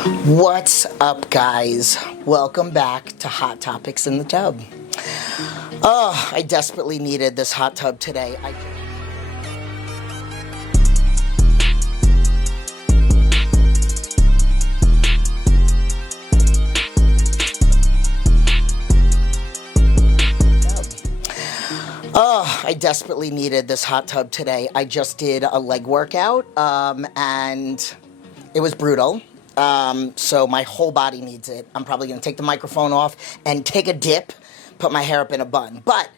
What's up, guys? Welcome back to Hot Topics in the Tub. Oh, I desperately needed this hot tub today. I desperately needed this hot tub today. I just did a leg workout, and it was brutal. So my whole body needs it. I'm probably going to take the microphone off and take a dip, put my hair up in a bun. But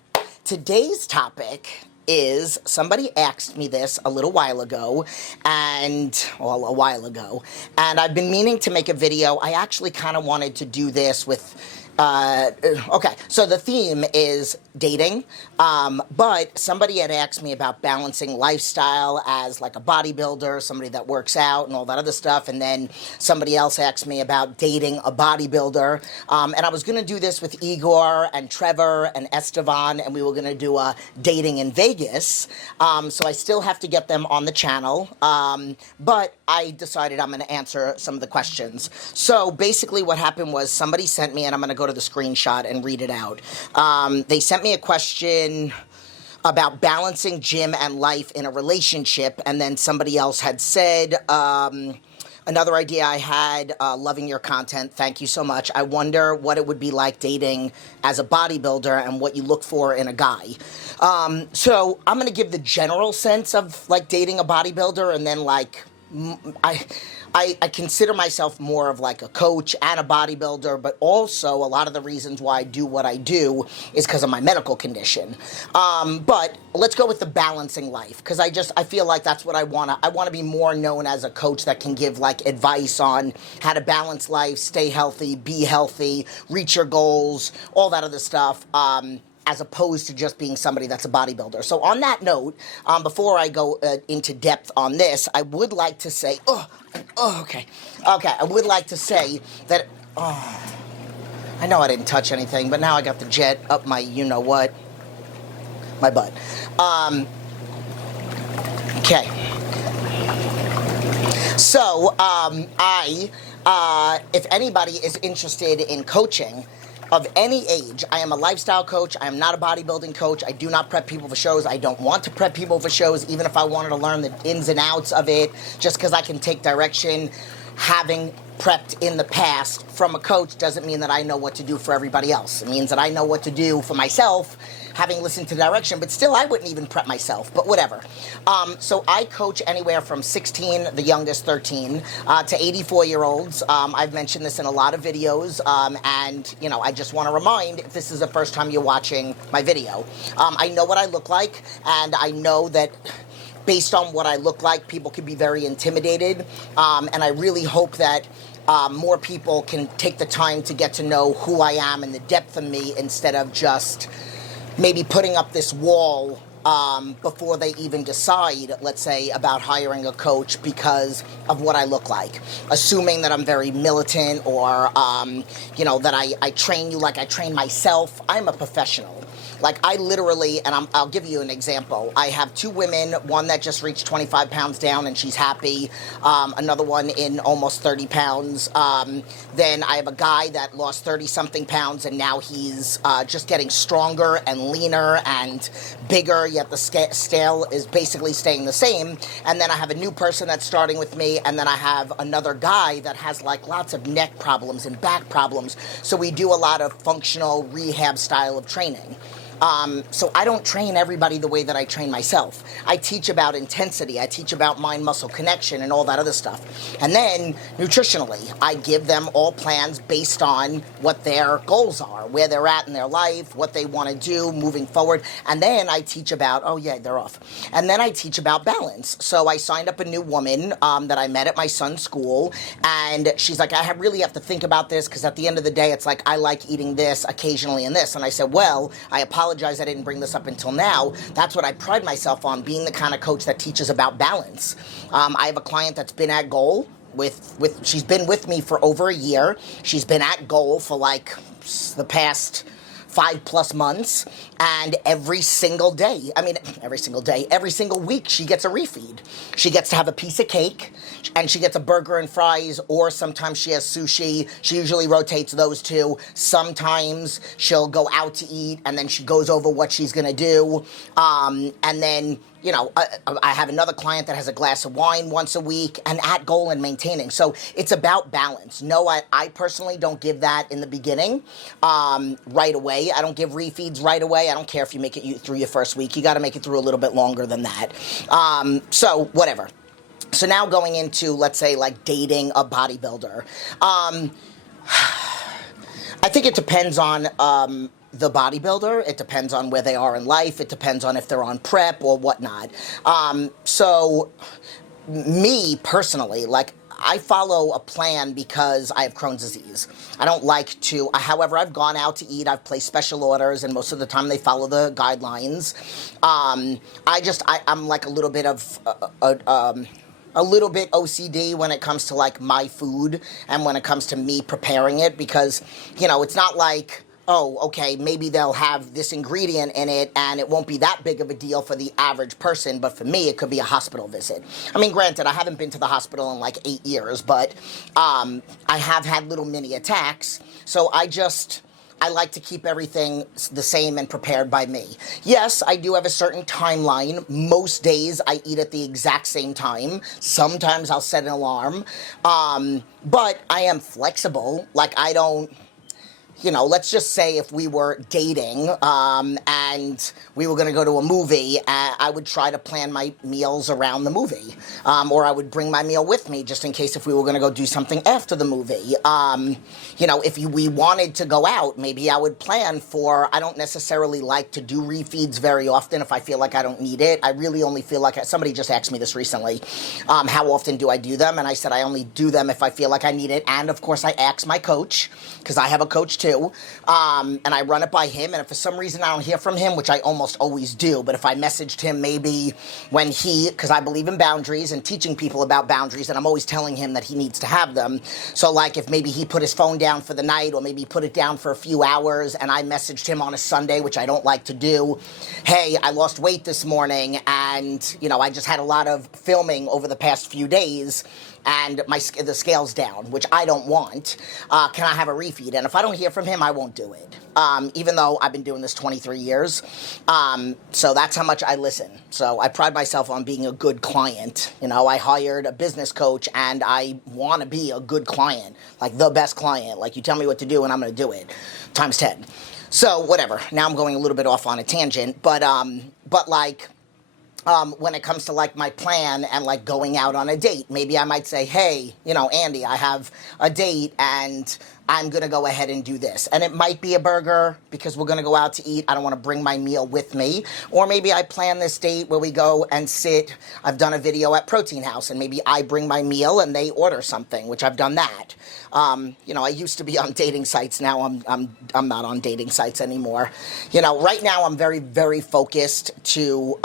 today's topic is, somebody asked me this a while ago, and I've been meaning to make a video. I actually kind of wanted to do this with okay, so the theme is dating, but somebody had asked me about balancing lifestyle as like a bodybuilder, somebody that works out and all that other stuff, and then somebody else asked me about dating a bodybuilder, and I was going to do this with Igor and Trevor and Estevan, and we were going to do a dating in Vegas, so I still have to get them on the channel, but I decided I'm going to answer some of the questions. So basically what happened was somebody sent me, and I'm going to go to the screenshot and read it out. They sent me a question about balancing gym and life in a relationship, and then somebody else had said, another idea I had, loving your content, thank you so much. I wonder what it would be like dating as a bodybuilder and what you look for in a guy. So I'm going to give the general sense of like dating a bodybuilder, and then like I consider myself more of like a coach and a bodybuilder, but also a lot of the reasons why I do what I do is because of my medical condition. But let's go with the balancing life, because I feel like that's what I want to be more known as a coach that can give like advice on how to balance life, stay healthy, be healthy, reach your goals, all that other stuff. As opposed to just being somebody that's a bodybuilder. So on that note, before I go into depth on this, I would like to say, okay, I would like to say that, I know I didn't touch anything, but now I got the jet up my you-know-what, my butt. Okay. So, if anybody is interested in coaching, of any age, I am a lifestyle coach. I am not a bodybuilding coach. I do not prep people for shows. I don't want to prep people for shows, even if I wanted to learn the ins and outs of it, just because I can take direction. Having prepped in the past from a coach doesn't mean that I know what to do for everybody else. It means that I know what to do for myself, having listened to direction, but still I wouldn't even prep myself, but whatever. So I coach anywhere from 16, the youngest 13, to 84-year-olds. I've mentioned this in a lot of videos, and you know, I just want to remind, if this is the first time you're watching my video, I know what I look like, and I know that based on what I look like, people can be very intimidated, and I really hope that more people can take the time to get to know who I am and the depth of me, instead of just maybe putting up this wall before they even decide, let's say, about hiring a coach because of what I look like. Assuming that I'm very militant, or, you know, that I train you like I train myself. I'm a professional. Like, I literally, and I'll give you an example. I have two women, one that just reached 25 pounds down and she's happy, another one in almost 30 pounds. Then I have a guy that lost 30-something pounds, and now he's just getting stronger and leaner and bigger, yet the scale is basically staying the same. And then I have a new person that's starting with me, and then I have another guy that has like lots of neck problems and back problems. So we do a lot of functional rehab style of training. So I don't train everybody the way that I train myself. I teach about intensity, I teach about mind-muscle connection and all that other stuff. And then, nutritionally, I give them all plans based on what their goals are, where they're at in their life, what they want to do moving forward. And then I teach about, oh yeah, they're off. And then I teach about balance. So I signed up a new woman that I met at my son's school, and she's like, I really have to think about this, because at the end of the day, it's like, I like eating this occasionally and this. And I said, well, I apologize I didn't bring this up until now. That's what I pride myself on, being the kind of coach that teaches about balance. I have a client that's been at goal she's been with me for over a year. She's been at goal for like the past 5+ months, and every single week she gets a refeed. She gets to have a piece of cake, and she gets a burger and fries, or sometimes she has sushi. She usually rotates those two. Sometimes she'll go out to eat, and then she goes over what she's gonna do, and then, you know, I have another client that has a glass of wine once a week, and at goal and maintaining. So it's about balance. No, I personally don't give that in the beginning, right away. I don't give refeeds right away. I don't care if you make it through your first week. You got to make it through a little bit longer than that. So whatever. So now going into, let's say, like dating a bodybuilder. I think it depends on the bodybuilder. It depends on where they are in life. It depends on if they're on prep or whatnot. So me personally, like, I follow a plan because I have Crohn's disease. I don't like to, however, I've gone out to eat, I've placed special orders, and most of the time they follow the guidelines. I'm like a little bit of, a little bit OCD when it comes to like my food and when it comes to me preparing it, because, you know, it's not like, oh, okay, maybe they'll have this ingredient in it and it won't be that big of a deal for the average person, but for me, it could be a hospital visit. I mean, granted, I haven't been to the hospital in like 8 years, but I have had little mini attacks, so I like to keep everything the same and prepared by me. Yes, I do have a certain timeline. Most days I eat at the exact same time. Sometimes I'll set an alarm, but I am flexible. Like, I don't... You know, let's just say if we were dating and we were going to go to a movie, I would try to plan my meals around the movie. Or I would bring my meal with me just in case if we were going to go do something after the movie. You know, if we wanted to go out, maybe I would plan for, I don't necessarily like to do refeeds very often if I feel like I don't need it. I really only feel like, somebody just asked me this recently, how often do I do them? And I said I only do them if I feel like I need it. And of course I ask my coach, because I have a coach too. And I run it by him, and if for some reason I don't hear from him, which I almost always do, but if I messaged him maybe when because I believe in boundaries and teaching people about boundaries, and I'm always telling him that he needs to have them. So like if maybe he put his phone down for the night, or maybe he put it down for a few hours, and I messaged him on a Sunday, which I don't like to do, hey, I lost weight this morning, and, you know, I just had a lot of filming over the past few days, and the scale's down, which I don't want. Can I have a refeed? And if I don't hear from him, I won't do it. Even though I've been doing this 23 years. So that's how much I listen. So I pride myself on being a good client. You know, I hired a business coach, and I want to be a good client, like the best client. Like, you tell me what to do and I'm going to do it, times 10. So whatever. Now I'm going a little bit off on a tangent, but like, when it comes to like my plan and like going out on a date, maybe I might say, hey, you know, Andy, I have a date and I'm going to go ahead and do this. And it might be a burger because we're going to go out to eat. I don't want to bring my meal with me. Or maybe I plan this date where we go and sit. I've done a video at Protein House, and maybe I bring my meal and they order something, which I've done that. You know, I used to be on dating sites. Now I'm not on dating sites anymore. You know, right now I'm very, very focused to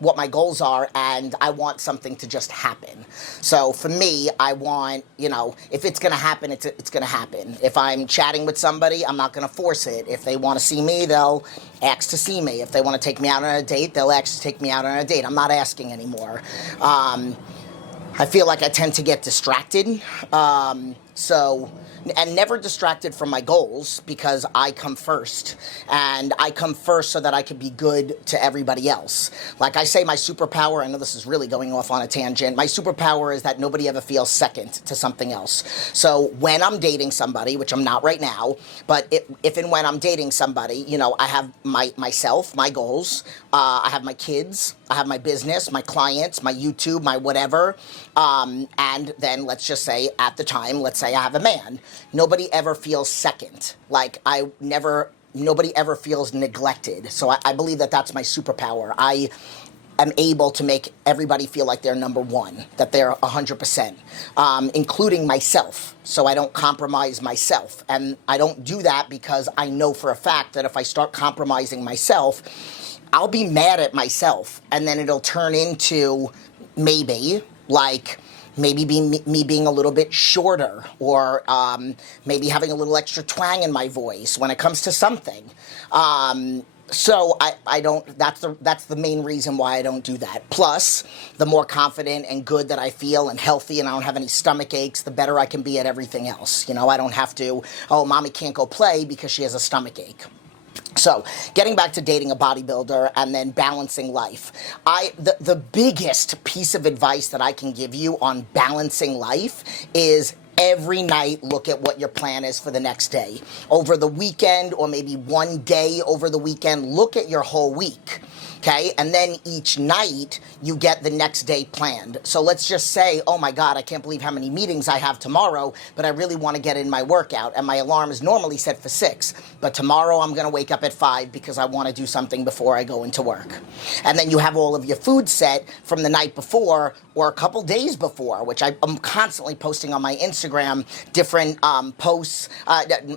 what my goals are, and I want something to just happen. So for me, I want, you know, if it's going to happen, it's going to happen. If I'm chatting with somebody, I'm not going to force it. If they want to see me, they'll ask to see me. If they want to take me out on a date, they'll ask to take me out on a date. I'm not asking anymore. I feel like I tend to get distracted. And never distracted from my goals, because I come first. And I come first so that I can be good to everybody else. Like I say, my superpower, I know this is really going off on a tangent, my superpower is that nobody ever feels second to something else. So when I'm dating somebody, which I'm not right now, but if and when I'm dating somebody, you know, I have myself, my goals, I have my kids, I have my business, my clients, my YouTube, my whatever, and then let's just say at the time, let's say I have a man. Nobody ever feels second. Like, nobody ever feels neglected. So I believe that that's my superpower. I am able to make everybody feel like they're number one, that they're 100%, including myself. So I don't compromise myself. And I don't do that because I know for a fact that if I start compromising myself, I'll be mad at myself. And then it'll turn into maybe like, maybe me being a little bit shorter, or maybe having a little extra twang in my voice when it comes to something. So I don't, that's the main reason why I don't do that. Plus, the more confident and good that I feel and healthy and I don't have any stomach aches, the better I can be at everything else. You know, I don't have to, oh, mommy can't go play because she has a stomach ache. So, getting back to dating a bodybuilder and then balancing life. The biggest piece of advice that I can give you on balancing life is every night look at what your plan is for the next day. Over the weekend, or maybe one day over the weekend, look at your whole week. Okay, and then each night you get the next day planned. So let's just say, oh my God, I can't believe how many meetings I have tomorrow, but I really want to get in my workout, and my alarm is normally set for 6, but tomorrow I'm going to wake up at 5 because I want to do something before I go into work. And then you have all of your food set from the night before or a couple days before, which I'm constantly posting on my Instagram, different posts,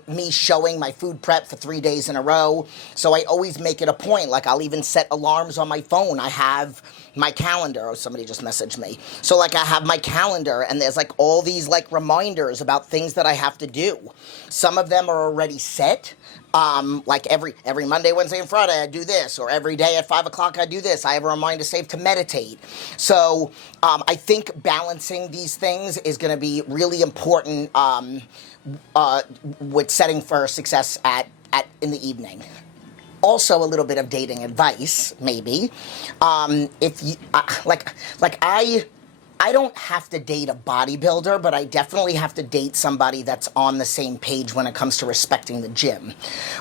me showing my food prep for 3 days in a row. So I always make it a point, like I'll even set alarms on my phone. I have my calendar. Oh, somebody just messaged me. So like I have my calendar, and there's like all these like reminders about things that I have to do. Some of them are already set. Like every Monday, Wednesday, and Friday I do this, or every day at 5 o'clock I do this. I have a reminder saved to meditate. So I think balancing these things is going to be really important with setting for success in the evening. Also, a little bit of dating advice, maybe. If you I don't have to date a bodybuilder, but I definitely have to date somebody that's on the same page when it comes to respecting the gym.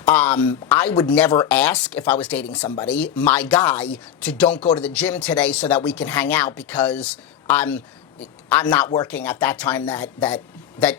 I would never ask, if I was dating somebody, my guy, to don't go to the gym today so that we can hang out because I'm not working at that time that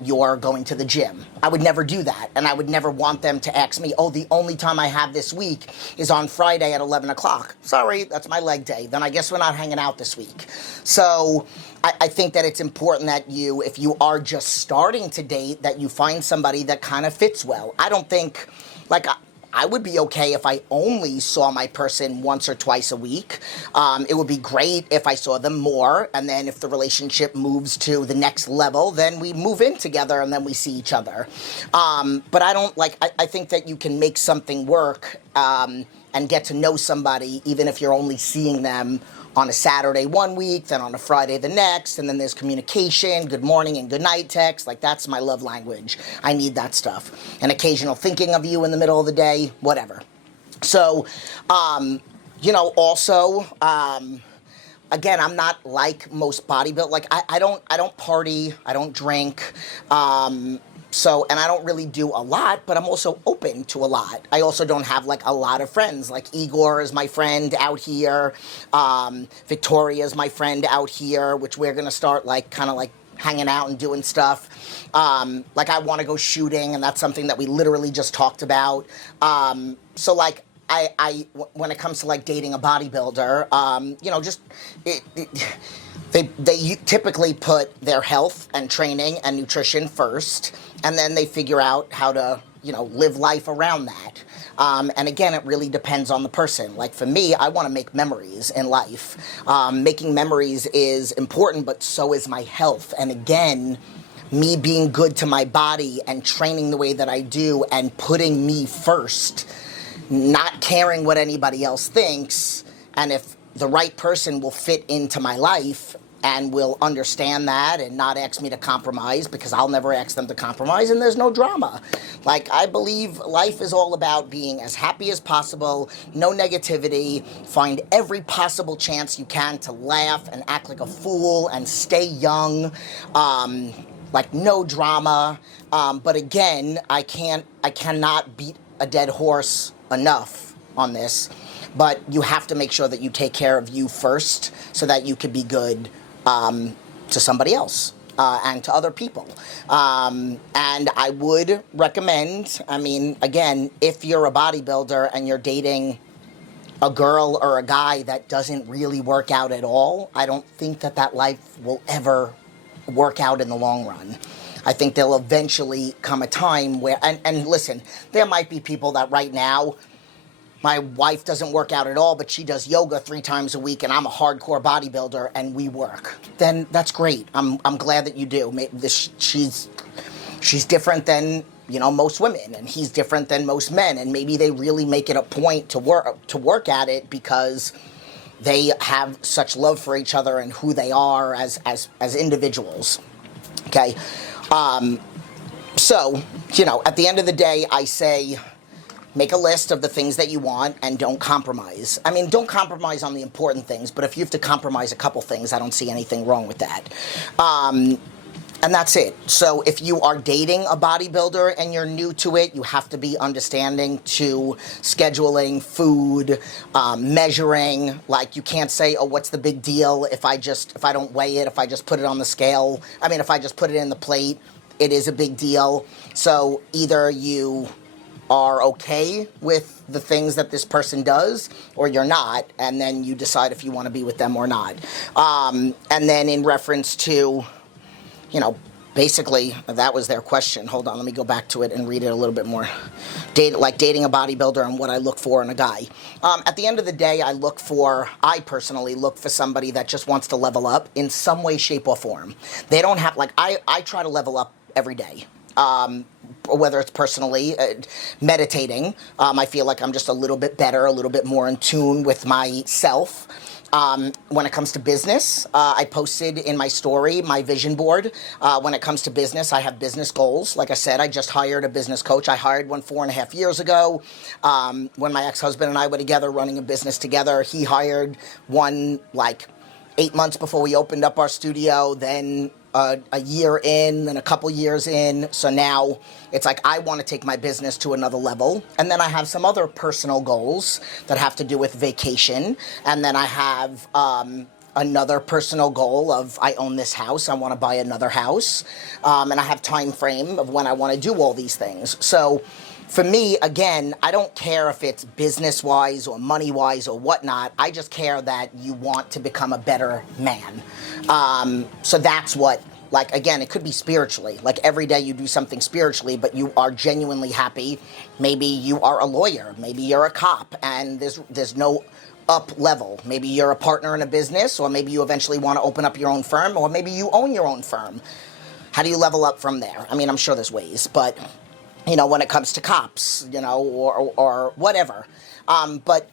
you're going to the gym. I would never do that, and I would never want them to ask me, oh, the only time I have this week is on Friday at 11 o'clock. Sorry, that's my leg day. Then I guess we're not hanging out this week. So I think that it's important that you, if you are just starting to date, that you find somebody that kind of fits well. I don't think, like, I would be okay if I only saw my person once or twice a week. It would be great if I saw them more, and then if the relationship moves to the next level, then we move in together and then we see each other. But I don't, like, I think that you can make something work and get to know somebody even if you're only seeing them on a Saturday one week, then on a Friday the next, and then there's communication, good morning and good night text. Like, that's my love language. I need that stuff. An occasional thinking of you in the middle of the day, whatever. So, also, again, I'm not like most bodybuilders. Like, I don't party, I don't drink, and I don't really do a lot, but I'm also open to a lot. I also don't have, like, a lot of friends. Like, Igor is my friend out here. Victoria is my friend out here, which we're going to start, like, kind of, like, hanging out and doing stuff. Like, I want to go shooting, and that's something that we literally just talked about. So, like, when it comes to, like, dating a bodybuilder, they typically put their health and training and nutrition first, and then they figure out how to, live life around that. And again, it really depends on the person. Like, for me, I want to make memories in life. Making memories is important, but so is my health. And again, me being good to my body and training the way that I do and putting me first, not caring what anybody else thinks, and if the right person will fit into my life and will understand that and not ask me to compromise, because I'll never ask them to compromise, and there's no drama. Like, I believe life is all about being as happy as possible, no negativity, find every possible chance you can to laugh and act like a fool and stay young, like, no drama. But again, I cannot beat a dead horse enough on this, but you have to make sure that you take care of you first so that you could be good to somebody else and to other people. And I would recommend, again, if you're a bodybuilder and you're dating a girl or a guy that doesn't really work out at all, I don't think that life will ever work out in the long run. I think there'll eventually come a time where, and listen, there might be people that right now my wife doesn't work out at all, but she does yoga 3 times a week, and I'm a hardcore bodybuilder, and we work. Then that's great. I'm glad that you do. She's different than, you know, most women, and he's different than most men, and maybe they really make it a point to work at it because they have such love for each other and who they are as individuals. Okay, so, you know, at the end of the day, I say, make a list of the things that you want and don't compromise. I mean, don't compromise on the important things, but if you have to compromise a couple things, I don't see anything wrong with that. And that's it. So if you are dating a bodybuilder and you're new to it, you have to be understanding to scheduling, food, measuring. Like, you can't say, oh, what's the big deal if I don't weigh it, if I just put it on the scale. I mean, if I just put it in the plate, it is a big deal. So either you are okay with the things that this person does, or you're not, and then you decide if you want to be with them or not. And then in reference to, you know, basically, that was their question. Hold on, let me go back to it and read it a little bit more. Dating a bodybuilder and what I look for in a guy. At the end of the day, I personally look for somebody that just wants to level up in some way, shape, or form. They don't have, like, I try to level up every day. Whether it's personally, meditating, I feel like I'm just a little bit better, a little bit more in tune with myself. When it comes to business, I posted in my story my vision board. When it comes to business, I have business goals. Like I said, I just hired a business coach. I hired one 4.5 years ago. When my ex-husband and I were together running a business together, he hired one like 8 months before we opened up our studio, then a year in, then a couple years in. So now it's like I want to take my business to another level. And then I have some other personal goals that have to do with vacation. And then I have another personal goal of I own this house. I want to buy another house. And I have time frame of when I want to do all these things. So for me, again, I don't care if it's business-wise or money-wise or whatnot. I just care that you want to become a better man. So that's what, like, again, it could be spiritually. Like, every day you do something spiritually, but you are genuinely happy. Maybe you are a lawyer. Maybe you're a cop, and there's no up level. Maybe you're a partner in a business, or maybe you eventually want to open up your own firm, or maybe you own your own firm. How do you level up from there? I mean, I'm sure there's ways, but, you know, when it comes to cops, you know, or whatever. But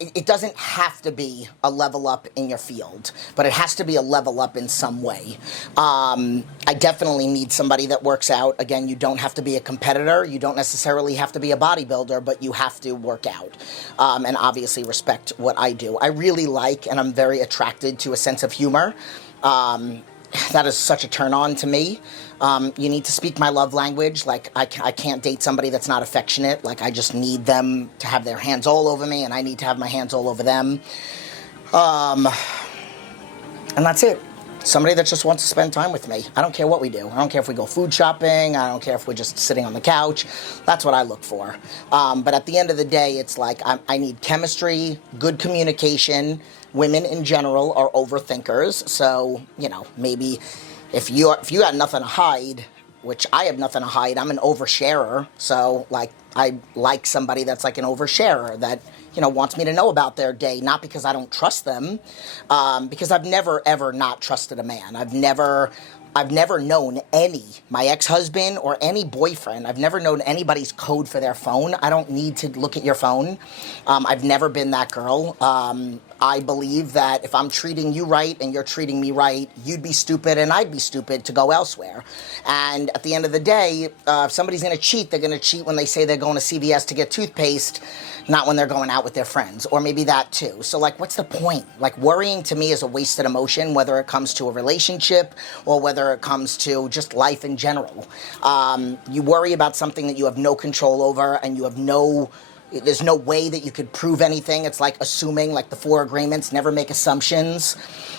it doesn't have to be a level up in your field, but it has to be a level up in some way. I definitely need somebody that works out. Again, you don't have to be a competitor. You don't necessarily have to be a bodybuilder, but you have to work out, and obviously respect what I do. I really like, and I'm very attracted to, a sense of humor. That is such a turn on to me. You need to speak my love language. Like, I can't date somebody that's not affectionate. Like, I just need them to have their hands all over me, and I need to have my hands all over them. And that's it. Somebody that just wants to spend time with me. I don't care what we do. I don't care if we go food shopping. I don't care if we're just sitting on the couch. That's what I look for. But at the end of the day, it's like I need chemistry, good communication. Women in general are overthinkers. So, you know, maybe if you got nothing to hide, which I have nothing to hide, I'm an oversharer. So, like, I like somebody that's like an oversharer that, you know, wants me to know about their day, not because I don't trust them, because I've never, ever not trusted a man. I've never known my ex-husband or any boyfriend, I've never known anybody's code for their phone. I don't need to look at your phone. I've never been that girl. I believe that if I'm treating you right and you're treating me right, you'd be stupid and I'd be stupid to go elsewhere. And at the end of the day, if somebody's going to cheat, they're going to cheat when they say they're going to CVS to get toothpaste, not when they're going out with their friends, or maybe that too. So, like, what's the point? Like, worrying to me is a wasted emotion, whether it comes to a relationship or whether it comes to just life in general. You worry about something that you have no control over, and there's no way that you could prove anything. It's like assuming, like the 4 agreements, never make assumptions.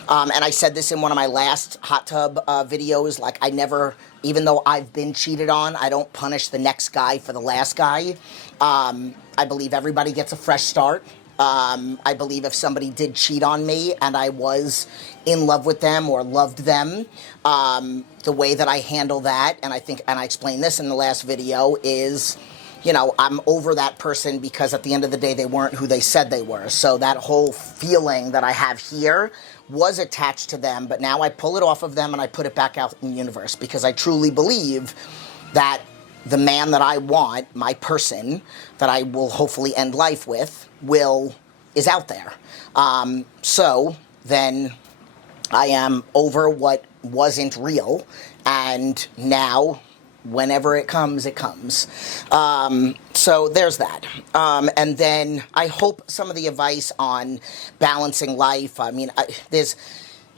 And I said this in one of my last hot tub videos, like, I never, even though I've been cheated on, I don't punish the next guy for the last guy. I believe everybody gets a fresh start. I believe if somebody did cheat on me and I was in love with them or loved them, the way that I handle that, and I explained this in the last video, is, I'm over that person because at the end of the day, they weren't who they said they were. So that whole feeling that I have here was attached to them, but now I pull it off of them and I put it back out in the universe because I truly believe that the man that I want, my person that I will hopefully end life with, is out there. So then I am over what wasn't real, and now whenever it comes, it comes. So there's that. And then I hope some of the advice on balancing life,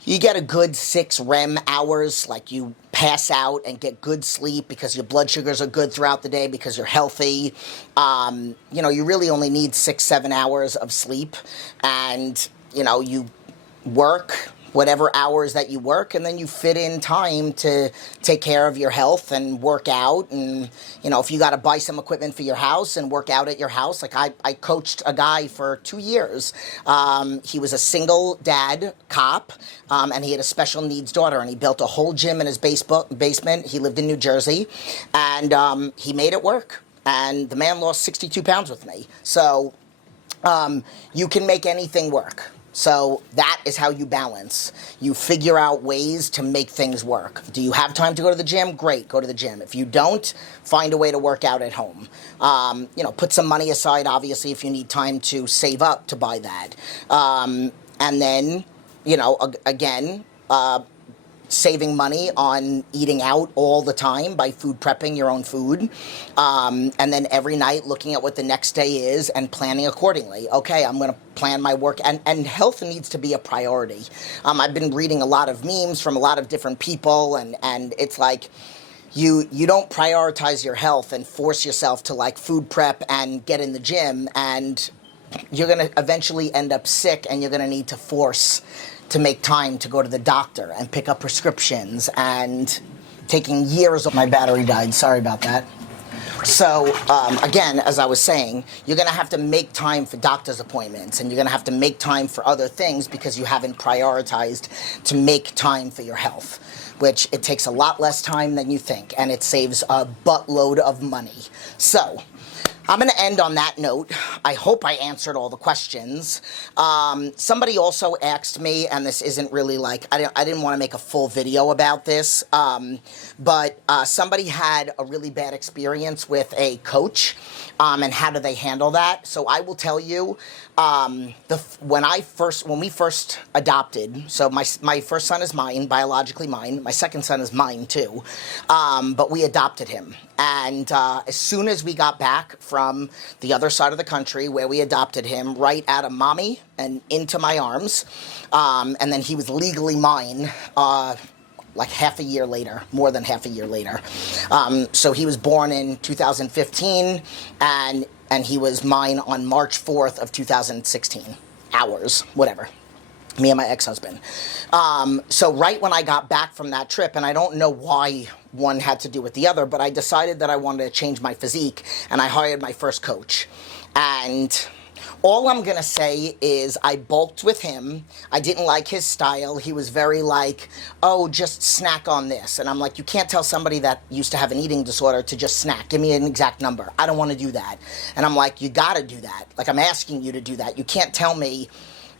you get a good 6 REM hours, like you pass out and get good sleep because your blood sugars are good throughout the day because you're healthy. You really only need 6-7 hours of sleep, and, you work whatever hours that you work, and then you fit in time to take care of your health and work out. And, if you got to buy some equipment for your house and work out at your house, like I coached a guy for 2 years. He was a single dad cop, and he had a special needs daughter, and he built a whole gym in his basement. He lived in New Jersey, and he made it work. And the man lost 62 pounds with me. So you can make anything work. So that is how you balance. You figure out ways to make things work. Do you have time to go to the gym? Great, go to the gym. If you don't, find a way to work out at home. Put some money aside, obviously, if you need time to save up to buy that. And then, saving money on eating out all the time by food prepping your own food. And then every night looking at what the next day is and planning accordingly. Okay, I'm going to plan my work. And health needs to be a priority. I've been reading a lot of memes from a lot of different people, and it's like, you don't prioritize your health and force yourself to like food prep and get in the gym, and you're going to eventually end up sick, and you're going to need to force to make time to go to the doctor and pick up prescriptions, and taking years of my battery died. Sorry about that. So, again, as I was saying, you're going to have to make time for doctor's appointments, and you're going to have to make time for other things because you haven't prioritized to make time for your health, which it takes a lot less time than you think, and it saves a buttload of money. So I'm going to end on that note. I hope I answered all the questions. Somebody also asked me, and this isn't really like, I didn't want to make a full video about this, but somebody had a really bad experience with a coach, and how do they handle that? So I will tell you, when we first adopted, so my first son is mine, biologically mine. My second son is mine too, but we adopted him. And as soon as we got back from the other side of the country where we adopted him, right out of mommy and into my arms, and then he was legally mine like half a year later, more than half a year later. So he was born in 2015, and he was mine on March 4th of 2016. Hours, whatever. Me and my ex-husband. So right when I got back from that trip, and I don't know why one had to do with the other, but I decided that I wanted to change my physique, and I hired my first coach. And all I'm going to say is I bulked with him. I didn't like his style. He was very like, oh, just snack on this. And I'm like, you can't tell somebody that used to have an eating disorder to just snack. Give me an exact number. I don't want to do that. And I'm like, you got to do that. Like, I'm asking you to do that. You can't tell me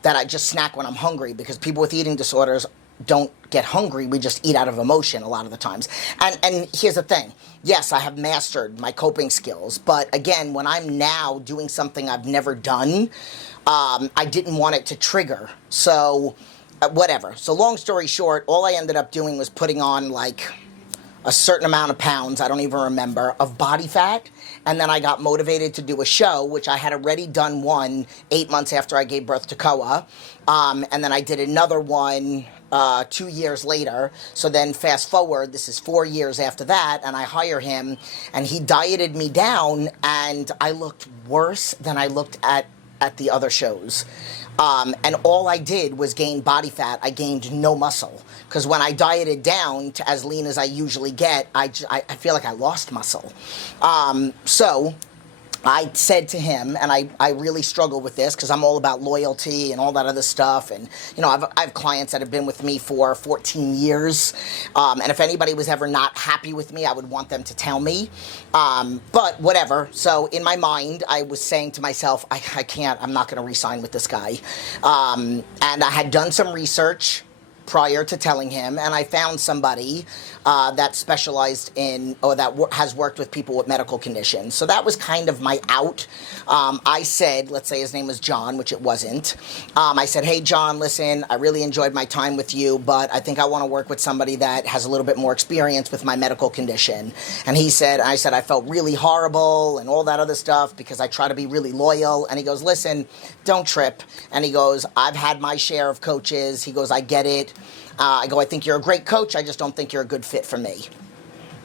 that I just snack when I'm hungry, because people with eating disorders don't get hungry. We just eat out of emotion a lot of the times. And here's the thing. Yes, I have mastered my coping skills. But again, when I'm now doing something I've never done, I didn't want it to trigger. So whatever. So long story short, all I ended up doing was putting on like a certain amount of pounds, I don't even remember, of body fat. And then I got motivated to do a show, which I had already done one 8 months after I gave birth to Koa. And then I did another one 2 years later. So then fast forward, this is 4 years after that, and I hire him, and he dieted me down, and I looked worse than I looked at the other shows. And all I did was gain body fat. I gained no muscle. Because when I dieted down to as lean as I usually get, I feel like I lost muscle. So I said to him, and I really struggle with this because I'm all about loyalty and all that other stuff. And, you know, I have clients that have been with me for 14 years. And if anybody was ever not happy with me, I would want them to tell me. But whatever. So in my mind, I was saying to myself, I can't, I'm not going to re-sign with this guy. And I had done some research prior to telling him, and I found somebody that specialized in, or that has worked with people with medical conditions. So that was kind of my out. I said, let's say his name was John, which it wasn't. I said, hey, John, listen, I really enjoyed my time with you, but I think I want to work with somebody that has a little bit more experience with my medical condition. And he said, I felt really horrible and all that other stuff because I try to be really loyal. And he goes, listen, don't trip. And he goes, I've had my share of coaches. He goes, I get it. I go, I think you're a great coach. I just don't think you're a good fit for me.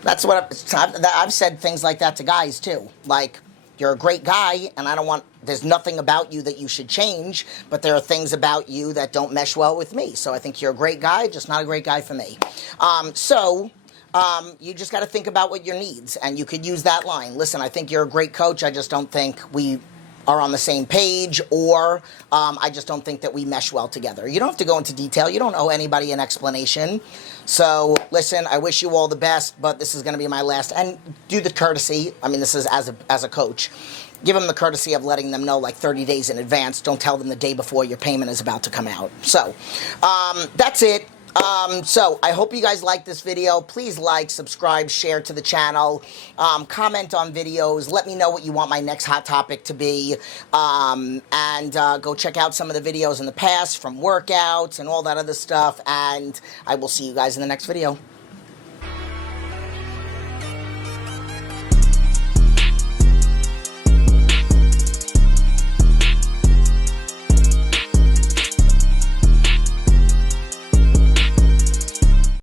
That's what I've said things like that to guys too. Like, you're a great guy, and there's nothing about you that you should change, but there are things about you that don't mesh well with me. So I think you're a great guy, just not a great guy for me. You just got to think about what your needs, and you could use that line. Listen, I think you're a great coach. I just don't think we are on the same page, or I just don't think that we mesh well together. You don't have to go into detail. You don't owe anybody an explanation. So, listen, I wish you all the best, but this is going to be my last. And do the courtesy. I mean, this is as a coach. Give them the courtesy of letting them know like 30 days in advance. Don't tell them the day before your payment is about to come out. So, that's it. So I hope you guys like this video. Please like, subscribe, share to the channel, comment on videos, let me know what you want my next hot topic to be, and go check out some of the videos in the past from workouts and all that other stuff, and I will see you guys in the next video.